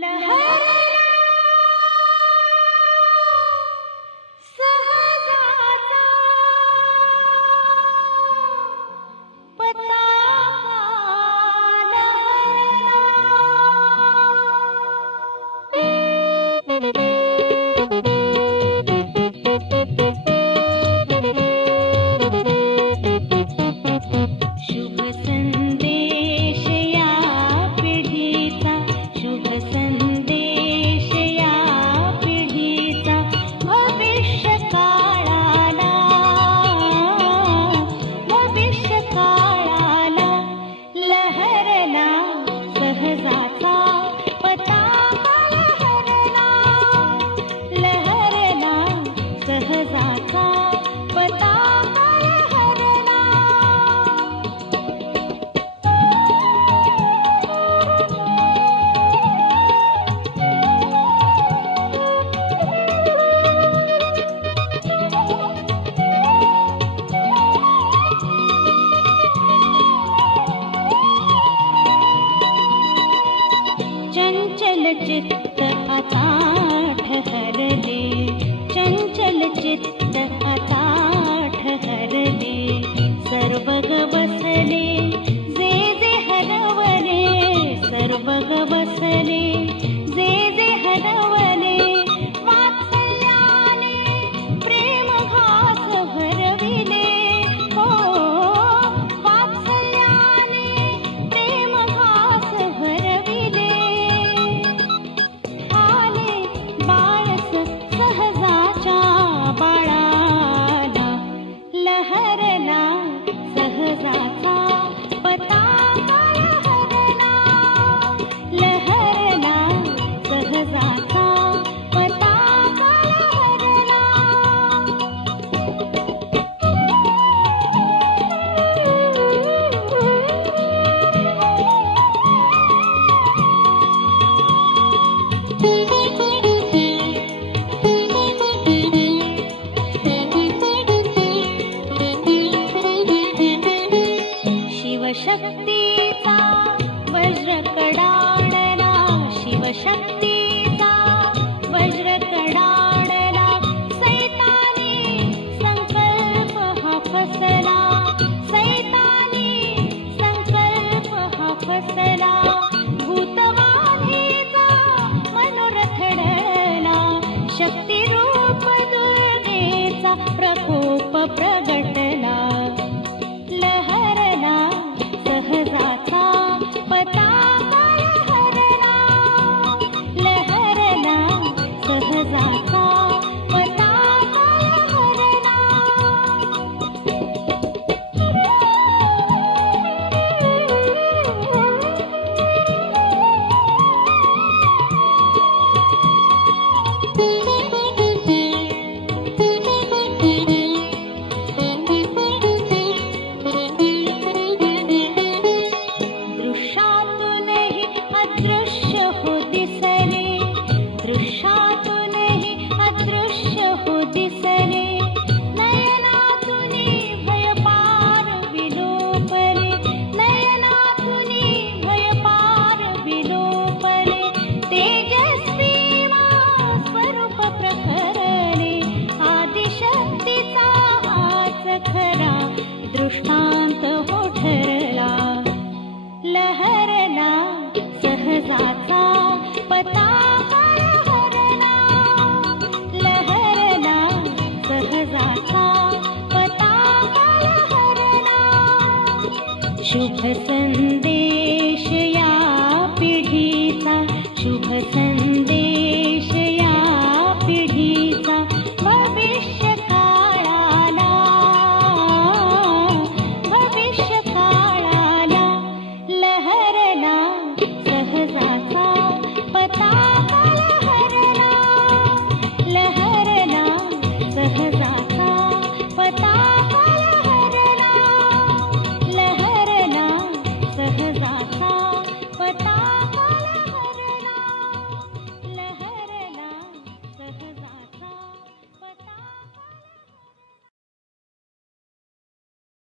लहरला सहजाचा पताका शुभ संदेश या पिढीचा, शुभ संदेश या पिढीचा, भविष्य काळाला लहरला सहजाचा पताका, लहरला सहजाचा पताका लहरला. चंचल चित्त आता ठहरले, चंचल चित्त आता ठहरले, सर्व ग बसले जे जे हरवले, सर्व ग बसले जे जे हरवले, वात्सल्याने प्रेम घास भरविले, हो वात्सल्याने प्रेम घास भरविले, आले बाळस सहजाच्या बाळाला, लहरला सहजाचा पताका लहरला, लहरला सहजाचा पताका लहरला. शिवशक्तीचा वज्र कडाडला, शिवशक्तीचा वज्र कडाडला, सैतानी संकल्प हा फसला, सैतानी संकल्प हा फसला, भूतबाधीचा मनोरथ डळला, शक्तिरूप दुर्गेचा प्रकोप प्रगटला, लहरला सहजाचा पताका लहरला, लहरला सहजाचा पताका लहरला. दृश्यातूनही अदृश्य हो दिसले, दृश्यातूनही अदृश्य हो दिसले, नयनातूनी भयपार विलोपले, नयनातूनी भयपार विलोपले, तेजस्वी मा स्वरूप प्रखरले, आदिशक्तीचा हाच खरा दृष्टांत हो ठरला, लहरला सहजाचा पताका लहरला, लहरला सहजाचा पताका लहरला. शुभ संदेश